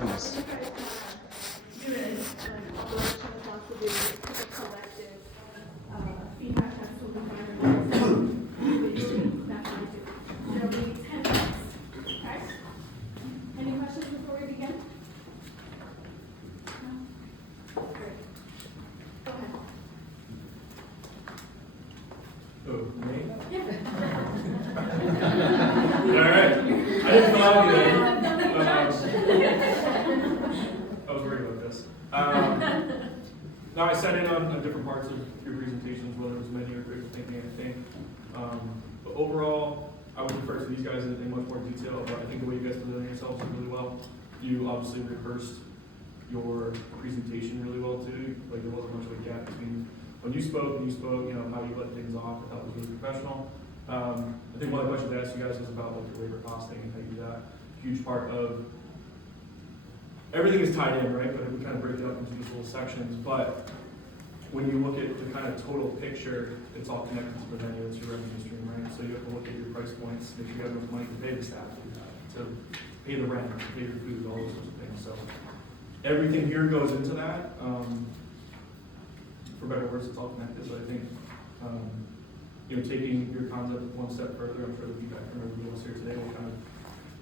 Goodness. Do it also do a collective feedback test will be fine. That's what I do. There'll be 10 minutes. Okay? Any questions before we begin? No? Great. Go ahead. Oh, me? Yeah. All right. I didn't fill out anything. I was worried about this. Now I sat in on different parts of your presentations, whether it was menu or critical thinking, I think. But overall, I would refer to these guys in much more detail, but I think the way you guys presented yourselves really well. You obviously rehearsed your presentation really well too. Like there wasn't much of a gap between when you spoke and you spoke, you know, how you let things off. I thought was really professional. I think one of the questions I asked you guys was about like your labor costing and how you do that. Huge part of everything is tied in, right? But we kind of break it up into these little sections. But when you look at the kind of total picture, it's all connected to the menu. It's your revenue stream, right? So you have to look at your price points, make sure you have enough money to pay the staff, to pay the rent, to pay your food, all those sorts of things. So everything here goes into that. For better or worse, it's all connected. But I think you know, taking your concept one step further, I'm sure the feedback from everybody else here today will kind of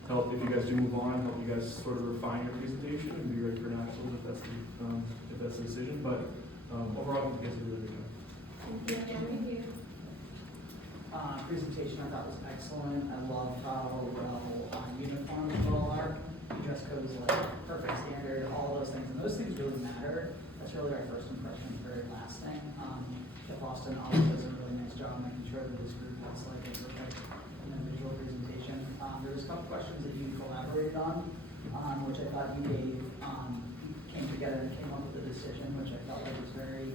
help if you guys do move on, help you guys sort of refine your presentation and be ready for nationals if that's the decision. But overall, I think you guys are really good. Thank you. Presentation I thought was excellent. I love how well uniform you all are. Your dress code is like perfect standard, all those things. And those things really matter. That's really our first impression, very lasting. Chef Austin always does a really nice job making sure that this group has like a perfect visual presentation. There was a couple questions that you collaborated on, which I thought you gave, came together and came up with a decision, which I felt like was very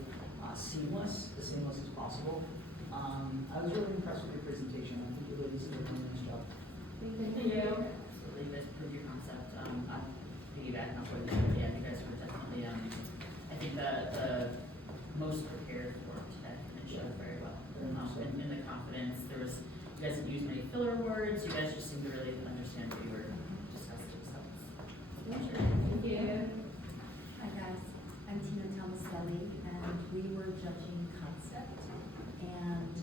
seamless, as seamless as possible. I was really impressed with your presentation. I think you ladies did a really nice job. Thank you. Absolutely, you guys proved your concept. I'm piggybacking off what you guys were definitely, I think the most prepared for today and showed very well. In the confidence, you guys didn't use many filler words. You guys just seemed to really understand what you were discussing. So, Thank you. Hi guys, I'm Tina Tomaselli, and we were judging concept. And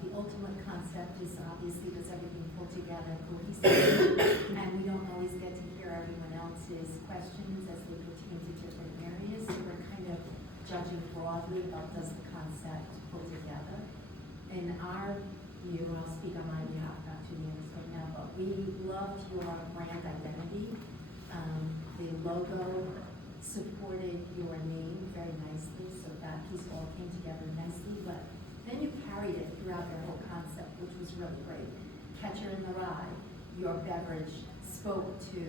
the ultimate concept is obviously does everything pull together cohesively, and we don't always get to hear everyone else's questions as they pertain to different areas. So we're kind of judging broadly about does the concept pull together. In our view, I'll speak on my behalf, not to the right now, but we loved your brand identity. The logo supported your name very nicely, so that piece all came together nicely, but then you carried it throughout your whole concept, which was really great. Catcher in the Rye, your beverage spoke to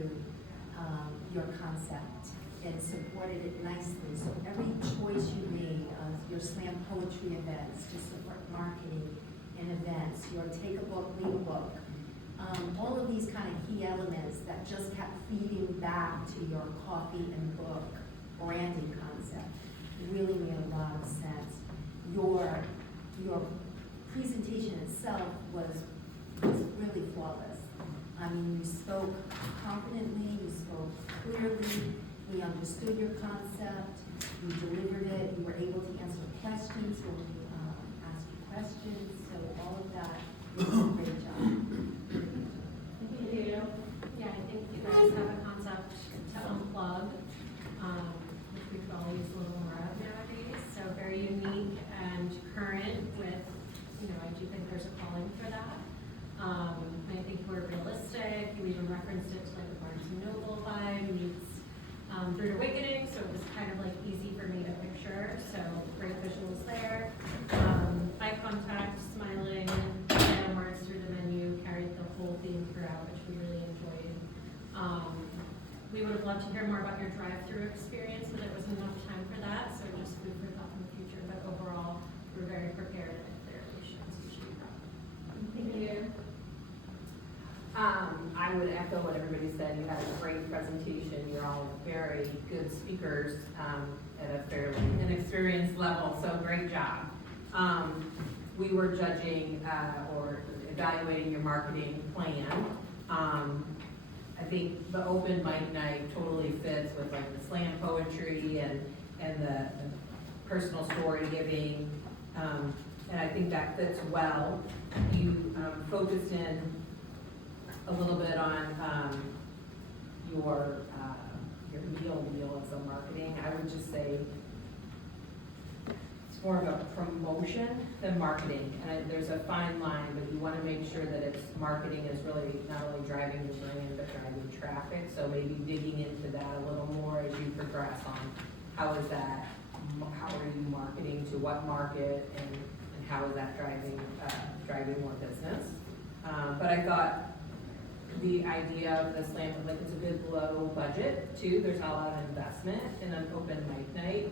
your concept and supported it nicely. So every choice you made, your slam poetry events to support marketing and events, your take a book, leave a book, all of these kind of key elements that just kept feeding back to your coffee and book branding concept really made a lot of sense. Your presentation itself was really flawless. I mean, you spoke confidently, you spoke clearly, we understood your concept, you delivered it, you were able to answer questions when we asked you questions, so all of that, great job. Thank you. Yeah, I think you guys have a concept to unplug, which we could all use a little more of nowadays. So very unique and current with, I do think there's a calling for that. I think we're realistic. You even referenced it to like the Barnes & Noble vibe meets Rude Awakening, so it was kind of like easy for me to picture. So great visuals there. Eye contact, smiling, random words through the menu carried the whole theme throughout, which we really enjoyed. We would have loved to hear more about your drive-through experience, but there wasn't enough time for that, so just food for thought in the future. But overall, we're very prepared and clear relations usually. Thank you. I would echo what everybody said. You had a great presentation. You're all very good speakers at a fairly inexperienced level, so great job. We were judging or evaluating your marketing plan. I think the open mic night totally fits with like the slam poetry and the personal story giving. And I think that fits well. You focused in a little bit on your meal deal and some marketing. I would just say it's more of a promotion than marketing. And there's a fine line, but you want to make sure that it's marketing is really not only driving the brand, but driving traffic. So maybe digging into that a little more as you progress on how are you marketing to what market and how is that driving more business. But I thought the idea of the slam, like it's a good low budget too. There's not a lot of investment in an open mic night.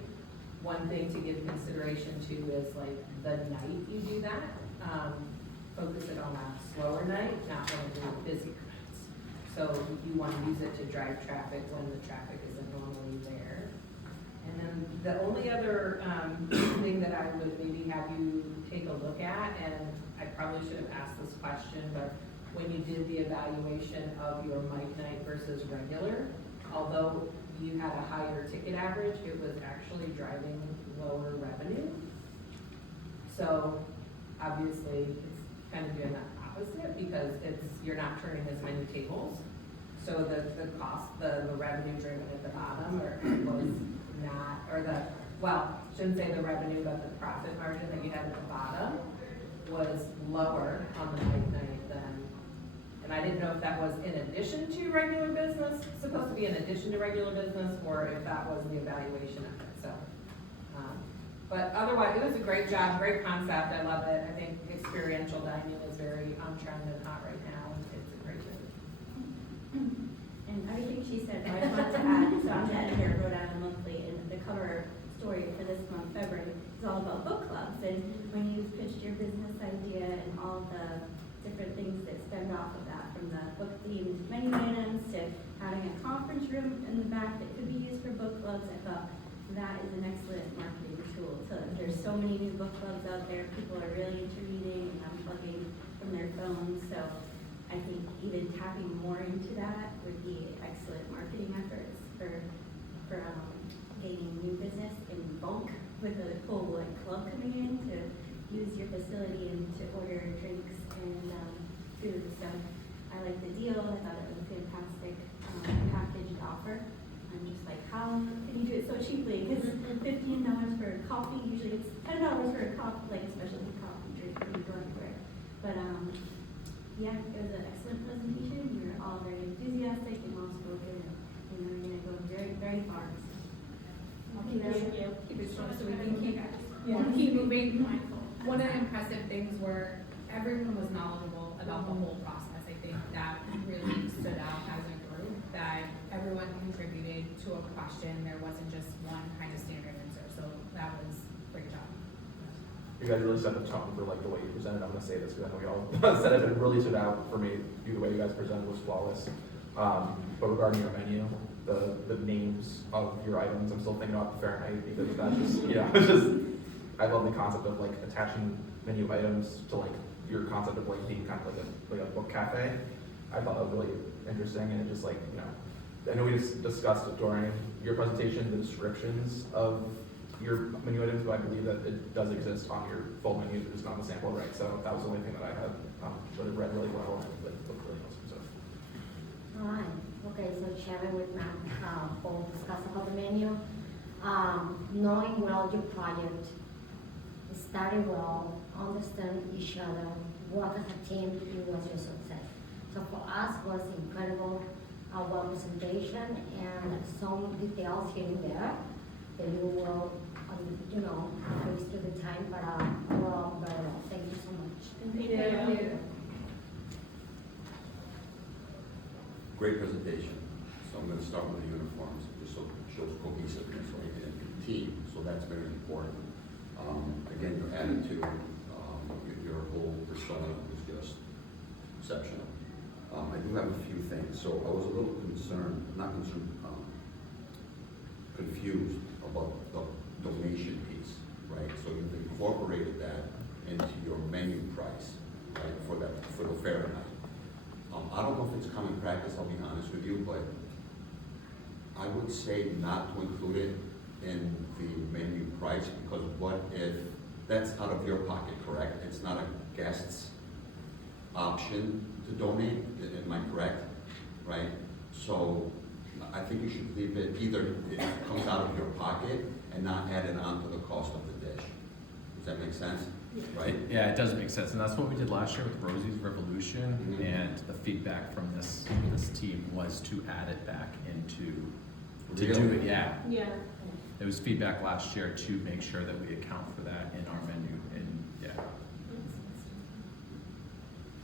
One thing to give consideration to is like the night you do that. Focus it on a slower night, not one of the busy nights. So you want to use it to drive traffic when the traffic isn't normally there. And then the only other thing that I would maybe have you take a look at, and I probably should have asked this question, but when you did the evaluation of your mic night versus regular, although you had a higher ticket average, it was actually driving lower revenue. So obviously it's kind of doing the opposite because you're not turning as many tables. So the cost, the revenue driven at the bottom was not, shouldn't say the revenue, but the profit margin that you had at the bottom was lower on the mic night than, and I didn't know if that was in addition to regular business, supposed to be in addition to regular business, or if that was the evaluation of it, so. But otherwise, it was a great job, great concept, I love it. I think experiential dining is very on trend and hot right now, and it's a great thing. And everything she said, I just want to add, so I'm the editor of Rhode Island Monthly, and the cover story for this month, February, is all about book clubs. And when you pitched your business idea and all the different things that stemmed off of that, from the book themed menu items to having a conference room in the back that could be used for book clubs, I thought that is an excellent marketing tool. So there's so many new book clubs out there, people are really into reading and unplugging from their phones. So I think even tapping more into that would be excellent marketing efforts for gaining new business in bulk with a full like club coming in to use your facility and to order drinks and food. So I like the deal. I thought it was a fantastic packaged offer. I'm just like, how can you do it so cheaply? Because $15 for coffee, usually it's $10 for a coffee, like a specialty coffee drink when you go anywhere. But yeah, it was an excellent presentation. We were all very enthusiastic and well spoken, and we're going to go very, very far. Thank you. Keep it short so we can keep moving. One of the impressive things were everyone was knowledgeable about the whole process. I think that really stood out as a group, that everyone contributed to a question. There wasn't just one kind of standard answer. So that was a great job. You guys really set the tone for like the way you presented. I'm gonna say this because I know we all said it, but it really stood out for me. The way you guys presented was flawless. But regarding your menu, the names of your items, I'm still thinking about the Fahrenheit because that's just, it's just, I love the concept of like attaching menu items to like your concept of like being kind of like a book cafe. I thought that was really interesting, and it just like, I know we just discussed it during your presentation, the descriptions of your menu items, but I believe that it does exist on your full menu, but it's not the sample, right? So that was the only thing that I had, but it read really well and it looked really awesome, so. All right. Okay, so sharing with Matt, we'll discuss about the menu. Knowing well your project, study well, understand each other, work as a team to was your success. So for us, was incredible, well presentation and some details here and there that you will, face to the time, but overall very well. Thank you so much. Thank you. Great presentation. So I'm going to start with the uniforms, just so it shows cohesiveness, right, and team. So that's very important. Again, your attitude, your whole persona was just exceptional. I do have a few things. So I was a little confused about the donation piece, right? So you've incorporated that into your menu price, right, for the Fahrenheit. I don't know if it's common practice, I'll be honest with but I would say not to include it in the menu price, because what if, that's out of your pocket, correct? It's not a guest's option to donate, am I correct? Right? So I think you should leave it, either it comes out of your pocket and not add it on to the cost of the dish. Does that make sense? Right? Yeah, it does make sense, and that's what we did last year with Rosie's Revolution, Mhm. and the feedback from this team was to add it back into, to do Really? it, yeah. Yeah. It was feedback last year to make sure that we account for that in our menu, and, yeah.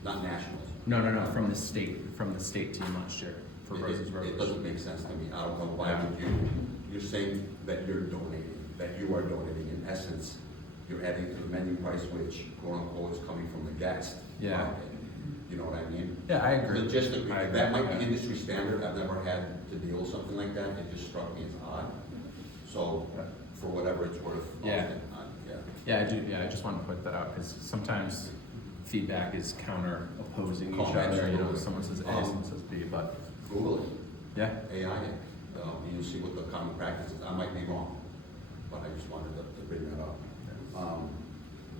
Not nationals. No, from the state team last year, for Rosie's It Revolution. doesn't make sense to me. I don't know why Yeah. would you, you're saying that you're donating, that you are donating. In essence, you're adding to the menu price, which quote unquote is coming from the guest. Yeah. pocket. You know what I mean? Yeah, I agree. Logistically, I agree that might with be industry standard. I've never had to deal with something like that. It just struck me as odd. So, for whatever it's worth. Yeah. Yeah. Yeah, I just want to put that out, because sometimes feedback is opposing each other, Absolutely. someone says A, someone says B, but, Google it. yeah. AI, you'll see what the common practice is. I might be wrong, but I just wanted to bring that up.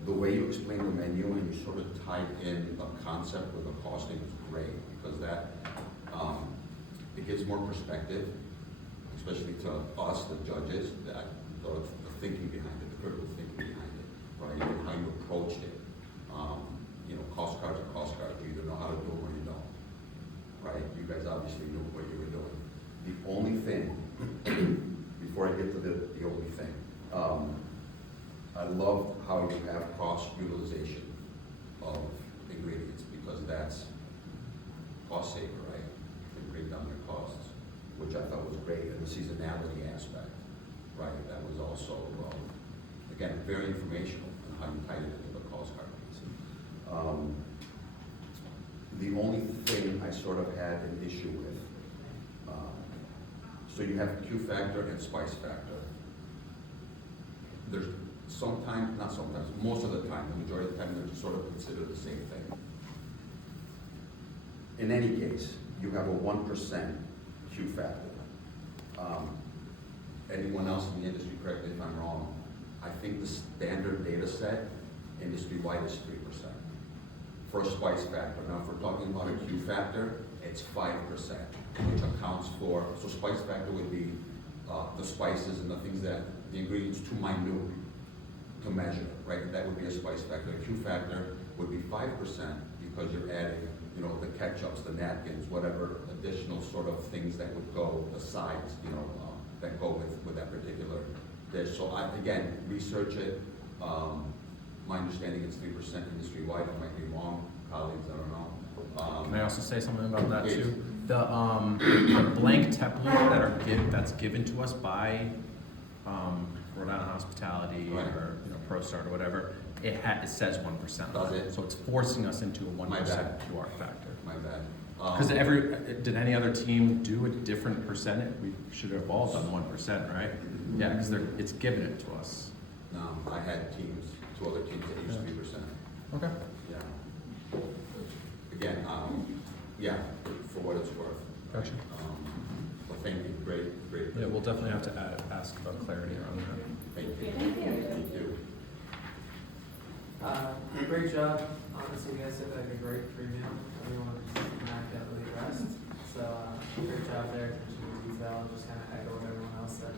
The way you explain the menu and you sort of tied in a concept with the costing is great, because that, it gives more perspective, especially to us, the judges, that the thinking behind it, the critical thinking behind it, right, and how you approached it. You know, cost cards are cost cards. You either know how to do them or you don't, right? You guys obviously knew what you were doing. The only thing, before I get to the only thing, I love how you have cross utilization of ingredients, because that's cost saver, right? You can bring down your costs, which I thought was great, and the seasonality aspect, right? That was also, again, very informational on how you tied it into the cost card piece. The only thing I sort of had an issue with, so you have Q factor and spice factor. There's sometimes, not sometimes, most of the time, the majority of the time, they're sort of considered the same thing. In any case, you have a 1% Q factor. Anyone else in the industry, correct me if I'm wrong, I think the standard data set industry-wide is 3% for a spice factor. Now, if we're talking about a Q factor, it's 5%, which accounts for, so spice factor would be the spices and the things that, the ingredients too minute to measure, right? That would be a spice factor. A Q factor would be 5% because you're adding, you know, the ketchups, the napkins, whatever additional sort of things that would go, the sides, you know, that go with that particular dish. So again, research it. My understanding is 3% industry-wide. I might be wrong, colleagues, I don't know. Can I also say something about that Please. too? The blank template that's given to us by Rhode Island Hospitality Right. or ProStart or whatever, it says 1%. Does it? So it's forcing us into a 1% My bad. QR factor. My bad. Because did any other team do a different percentage? We should have all done 1%, right? Yeah, because it's given it to us. No, I had teams, 2 other teams that used 3%. Okay. Yeah. Again, yeah, for what it's worth. Gotcha. Well, thank you, great. Yeah, we'll definitely have to ask about clarity around that. Thank you. Thank you. Great job. Honestly, you guys did like a great premium. Everyone's immaculately dressed. So, great job there. Attention to detail. Just kind of echo what everyone else said.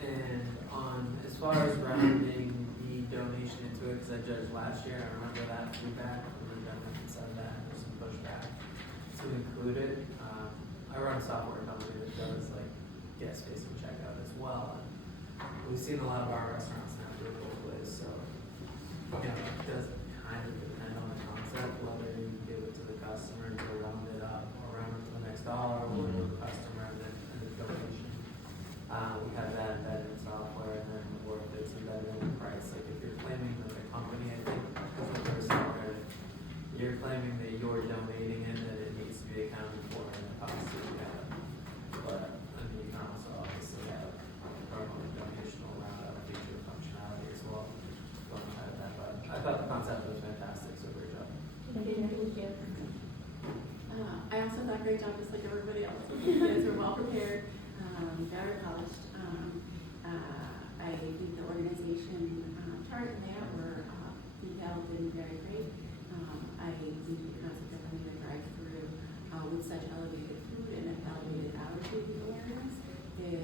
And as far as rounding the donation into it, because I judged last year, I remember that feedback from the government said that there's some pushback to include it. I run a software company that does like guest facing checkout as well. And we've seen a lot of our restaurants now do it both ways, so you know, it does kind of depend on the concept, whether you give it to the customer to round it up or round it to the next dollar, or to the customer and then the donation. We have that embedded in software, and then or if it's embedded in the price. Like if you're claiming that the company, I think, because of their software, you're claiming that you're donating it, that it needs to be accounted for in the cost that you have. But I mean, you can also obviously have a program donation around a feature functionality as well. Going ahead of that, but I thought the concept was fantastic, so great job. I great job, just like everybody else. You guys were well prepared, very polished. I think the organization chart and layout were detailed and very great. I think the concept of running a drive-through with such elevated food and an elevated allergy awareness is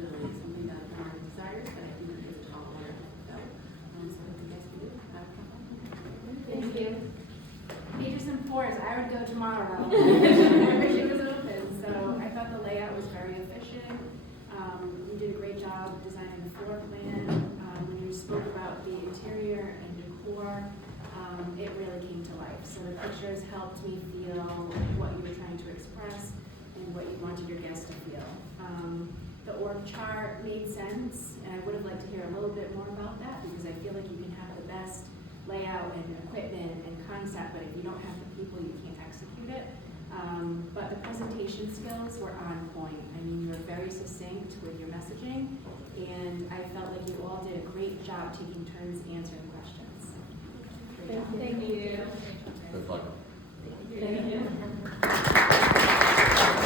really something that the market desires, but I think it is a tall order to fill. So if you guys can do it, Thank you. Pages and fours, I would go tomorrow. Everything was open, so I thought the layout was very efficient. You did a great job designing the floor plan. When you spoke about the interior and decor, it really came to life. So the pictures helped me feel what you were trying to express and what you wanted your guests to feel. The org chart made sense, and I would have liked to hear a little bit more about that because I feel like you can have the best layout and equipment and concept, but if you don't have the people, you can't execute it. But the presentation skills were on point. I mean, you were very succinct with your messaging, and I felt like you all did a great job taking turns answering questions. Great job. Thank you.